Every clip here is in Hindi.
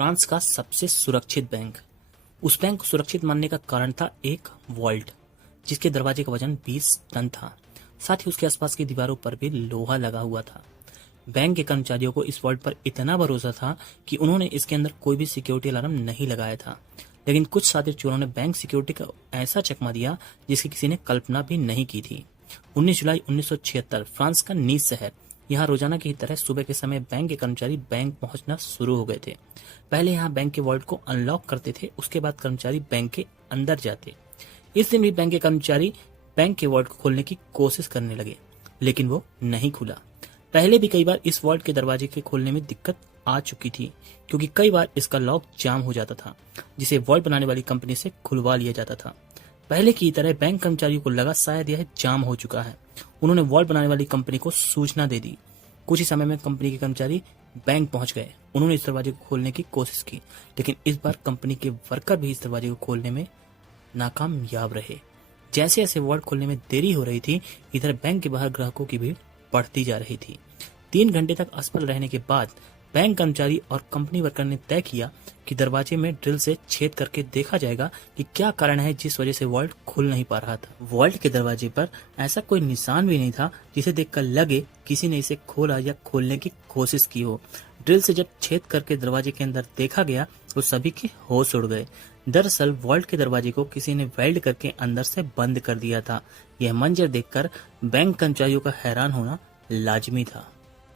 फ्रांस का सबसे सुरक्षित बैंक। उस बैंक को सुरक्षित मानने का कारण था एक वॉल्ट, जिसके दरवाजे का वजन 20 टन था। साथ ही उसके आसपास की दीवारों पर भी लोहा लगा हुआ था। बैंक के कर्मचारियों को इस वॉल्ट पर इतना भरोसा था कि उन्होंने इसके अंदर कोई भी सिक्योरिटी अलार्म नहीं लगाया था। लेकिन कुछ शातिर चोरों ने बैंक सिक्योरिटी का ऐसा चकमा दिया जिसकी किसी ने कल्पना भी नहीं की थी। 19 जुलाई 1976 फ्रांस का नीस शहर। यहाँ रोजाना की तरह सुबह के समय बैंक के कर्मचारी बैंक पहुंचना शुरू हो गए थे। पहले यहाँ बैंक के वॉल्ट को अनलॉक करते थे, उसके बाद कर्मचारी बैंक के अंदर जाते। इस दिन भी बैंक के कर्मचारी बैंक के वॉल्ट को खोलने की कोशिश करने लगे, लेकिन वो नहीं खुला। पहले भी कई बार इस वॉल्ट के दरवाजे के खोलने में दिक्कत आ चुकी थी, क्योंकि कई बार इसका लॉक जाम हो जाता था, जिसे वॉल्ट बनाने वाली कंपनी से खुलवा लिया जाता था। पहले की तरह बैंक कर्मचारियों को लगा शायद यह जाम हो चुका है। उन्होंने वॉल्ट बनाने वाली कंपनी को सूचना दे दी। कुछ ही समय में कंपनी के कर्मचारी बैंक पहुंच गए। उन्होंने इस दरवाजे को खोलने की कोशिश की, लेकिन इस बार कंपनी के वर्कर भी इस दरवाजे को खोलने में नाकामयाब रहे। जैसे जैसे वॉल्ट खोलने में देरी हो रही थी, इधर बैंक के बाहर ग्राहकों की भीड़ बढ़ती जा रही थी। 3 घंटे तक असफल रहने के बाद बैंक कर्मचारी और कंपनी वर्कर ने तय किया कि दरवाजे में ड्रिल से छेद करके देखा जाएगा कि क्या कारण है जिस वजह से वॉल्ट खुल नहीं पा रहा था। वॉल्ट के दरवाजे पर ऐसा कोई निशान भी नहीं था जिसे देखकर लगे किसी ने इसे खोला या खोलने की कोशिश की हो। ड्रिल से जब छेद करके दरवाजे के अंदर देखा गया तो सभी के होश उड़ गए। दरअसल वॉल्ट के दरवाजे को किसी ने वेल्ड करके अंदर से बंद कर दिया था। यह मंजर देखकर बैंक कर्मचारियों का हैरान होना लाजमी था,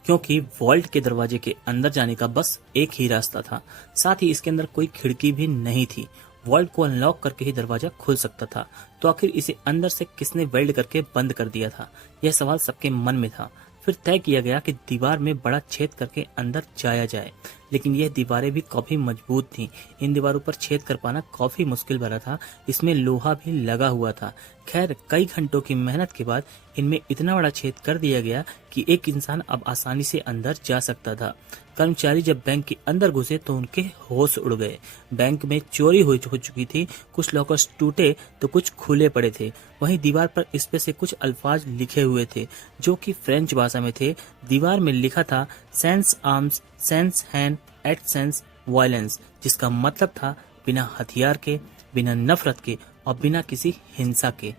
क्योंकि वॉल्ट के दरवाजे के अंदर जाने का बस एक ही रास्ता था। साथ ही इसके अंदर कोई खिड़की भी नहीं थी। वॉल्ट को अनलॉक करके ही दरवाजा खुल सकता था, तो आखिर इसे अंदर से किसने वेल्ड करके बंद कर दिया था? यह सवाल सबके मन में था। फिर तय किया गया कि दीवार में बड़ा छेद करके अंदर जाया जाए, लेकिन यह दीवारें भी काफी मजबूत थीं। इन दीवारों पर छेद कर पाना काफी मुश्किल भरा था। इसमें लोहा भी लगा हुआ था। खैर, कई घंटों की मेहनत के बाद इनमें इतना बड़ा छेद कर दिया गया कि एक इंसान अब आसानी से अंदर जा सकता था। कर्मचारी जब बैंक के अंदर घुसे तो उनके होश उड़ गए। बैंक में चोरी हो चुकी थी। कुछ लॉकर्स टूटे तो कुछ खुले पड़े थे। वहीं दीवार पर इस पे से कुछ अल्फाज लिखे हुए थे जो कि फ्रेंच भाषा में थे। दीवार में लिखा था sense arms sense hand eight sense violence, जिसका मतलब था बिना हथियार के, बिना नफरत के और बिना किसी हिंसा के।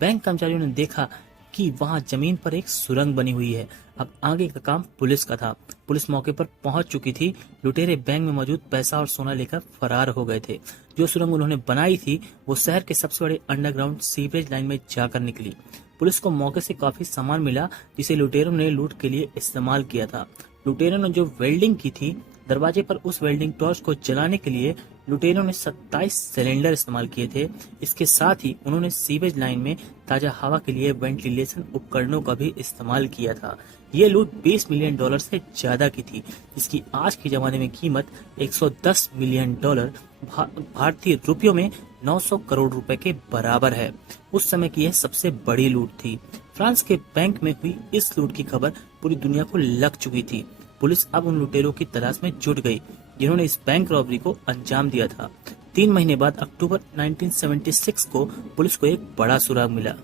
बैंक कर्मचारियों ने देखा कि वहां जमीन पर एक सुरंग बनी हुई है। अब आगे का काम पुलिस का था। पुलिस मौके पर पहुंच चुकी थी। लुटेरे बैंक में मौजूद पैसा और सोना लेकर फरार हो गए थे। जो सुरंग उन्होंने बनाई थी वो शहर के सबसे बड़े अंडरग्राउंड सीवरेज लाइन में जाकर निकली। पुलिस को मौके से काफी सामान मिला जिसे लुटेरों ने लूट के लिए इस्तेमाल किया था। लुटेरों ने जो वेल्डिंग की थी दरवाजे पर, उस वेल्डिंग टॉर्च को जलाने के लिए लुटेरों ने 27 सिलेंडर इस्तेमाल किए थे। इसके साथ ही उन्होंने सीवेज लाइन में ताजा हवा के लिए वेंटिलेशन उपकरणों का भी इस्तेमाल किया था। ये लूट $20 मिलियन से ज्यादा की थी, जिसकी आज के जमाने में कीमत $110 मिलियन भारतीय रुपयों में 900 करोड़ रुपए के बराबर है। उस समय की यह सबसे बड़ी लूट थी। फ्रांस के बैंक में हुई इस लूट की खबर पूरी दुनिया को लग चुकी थी। पुलिस अब उन लुटेरों की तलाश में जुट गई जिन्होंने इस बैंक रॉबरी को अंजाम दिया था। 3 महीने बाद अक्टूबर 1976 को पुलिस को एक बड़ा सुराग मिला।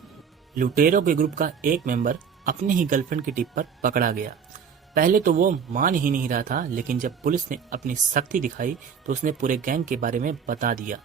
लुटेरों के ग्रुप का एक मेंबर अपनी ही गर्लफ्रेंड की टिप पर पकड़ा गया। पहले तो वो मान ही नहीं रहा था, लेकिन जब पुलिस ने अपनी सख्ती दिखाई तो उसने पूरे गैंग के बारे में बता दिया।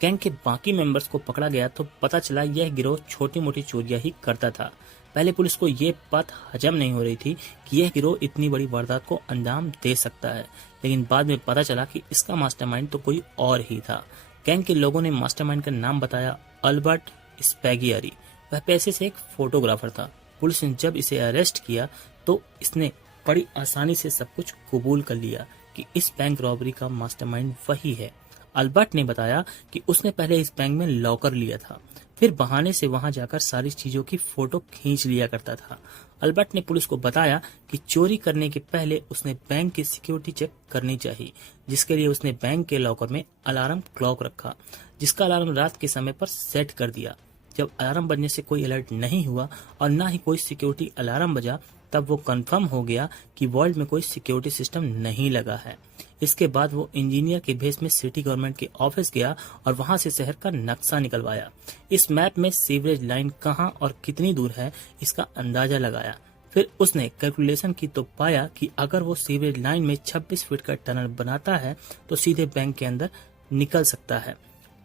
गैंग के बाकी मेंबर्स को पकड़ा गया तो पता चला यह गिरोह छोटी मोटी चोरियां ही करता था। पहले पुलिस को ये बात हजम नहीं हो रही थी कि यह गिरोह इतनी बड़ी वारदात को अंजाम दे सकता है, लेकिन बाद में पता चला कि इसका मास्टरमाइंड तो कोई और ही था। गैंग के लोगों ने मास्टरमाइंड का नाम बताया अल्बर्ट स्पैगियारी। वह पेशे से एक फोटोग्राफर था। पुलिस ने जब इसे अरेस्ट किया तो इसने बड़ी आसानी से सब कुछ कबूल कर लिया कि इस बैंक रॉबरी का मास्टरमाइंड वही है। अल्बर्ट ने बताया कि उसने पहले इस बैंक में लॉकर लिया था, फिर बहाने से वहां जाकर सारी चीजों की फोटो खींच लिया करता था। अल्बर्ट ने पुलिस को बताया कि चोरी करने के पहले उसने बैंक की सिक्योरिटी चेक करनी चाहिए, जिसके लिए उसने बैंक के लॉकर में अलार्म क्लॉक रखा, जिसका अलार्म रात के समय पर सेट कर दिया। जब अलार्म बजने से कोई अलर्ट नहीं हुआ और न ही कोई सिक्योरिटी अलार्म बजा, तब वो कंफर्म हो गया कि वर्ल्ड में कोई सिक्योरिटी सिस्टम नहीं लगा है। इसके बाद वो इंजीनियर के भेस में सिटी गवर्नमेंट के ऑफिस गया और वहां से शहर का नक्शा निकलवाया। इस मैप में सीवरेज लाइन कहां और कितनी दूर है इसका अंदाजा लगाया। फिर उसने कैलकुलेशन की तो पाया कि अगर वो सीवरेज लाइन में 26 फीट का टनल बनाता है तो सीधे बैंक के अंदर निकल सकता है।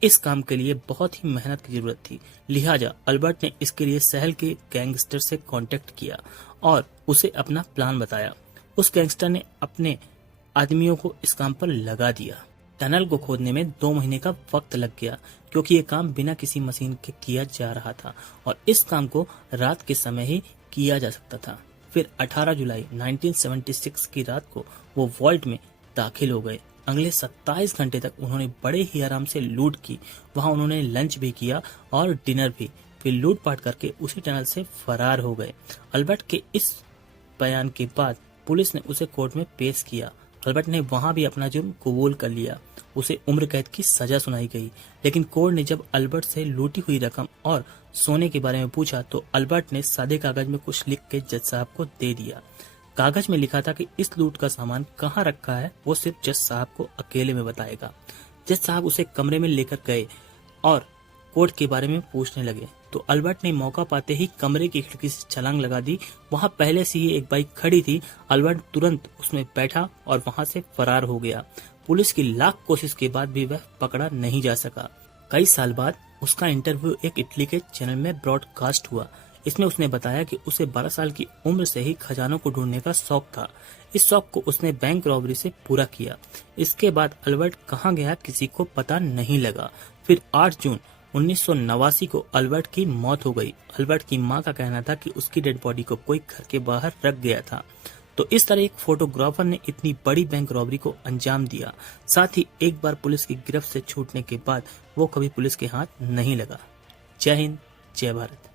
इस काम के लिए बहुत ही मेहनत की जरूरत थी, लिहाजा अल्बर्ट ने इसके लिए शहर के गैंगस्टर से कांटेक्ट किया और उसे अपना प्लान बताया। उस गैंगस्टर ने अपने आदमियों को इस काम पर लगा दिया। टनल को खोदने में 2 महीने का वक्त लग गया, क्योंकि ये काम बिना किसी मशीन के किया जा रहा था और इस काम को रात के समय ही किया जा सकता था। फिर 18 जुलाई 1976 की रात को वो वॉल्ट में दाखिल हो गए। अगले 27 घंटे तक उन्होंने बड़े ही आराम से लूट की। वहां उन्होंने लंच भी किया और डिनर भी। फिर लूटपाट करके उसी टनल से फरार हो गए। अल्बर्ट के इस बयान के बाद पुलिस ने उसे कोर्ट में पेश किया। अल्बर्ट ने वहां भी अपना जुर्म कबूल कर लिया। उसे उम्र कैद की सजा सुनाई गई। लेकिन कोर्ट ने जब अल्बर्ट से लूटी हुई रकम और सोने के बारे में पूछा तो अल्बर्ट ने सादे कागज में कुछ लिख के जज साहब को दे दिया। कागज में लिखा था कि इस लूट का सामान कहाँ रखा है वो सिर्फ जज साहब को अकेले में बताएगा। जज साहब उसे कमरे में लेकर गए और कोर्ट के बारे में पूछने लगे तो अल्बर्ट ने मौका पाते ही कमरे की खिड़की से छलांग लगा दी। वहां पहले से ही एक बाइक खड़ी थी। अल्बर्ट तुरंत उसमें बैठा और वहां से फरार हो गया। पुलिस की लाख कोशिश के बाद भी वह पकड़ा नहीं जा सका। कई साल बाद उसका इंटरव्यू एक इटली के चैनल में ब्रॉडकास्ट हुआ। इसमें उसने बताया कि उसे 12 साल की उम्र से ही खजानों को ढूंढने का शौक था। इस शौक को उसने बैंक रॉबरी से पूरा किया। इसके बाद अल्बर्ट कहाँ गया किसी को पता नहीं लगा। फिर 8 जून 1989 को अल्बर्ट की मौत हो गई। अल्बर्ट की मां का कहना था कि उसकी डेड बॉडी को कोई घर के बाहर रख गया था। तो इस तरह एक फोटोग्राफर ने इतनी बड़ी बैंक रॉबरी को अंजाम दिया। साथ ही एक बार पुलिस की गिरफ्त से छूटने के बाद वो कभी पुलिस के हाथ नहीं लगा। जय हिंद, जय भारत।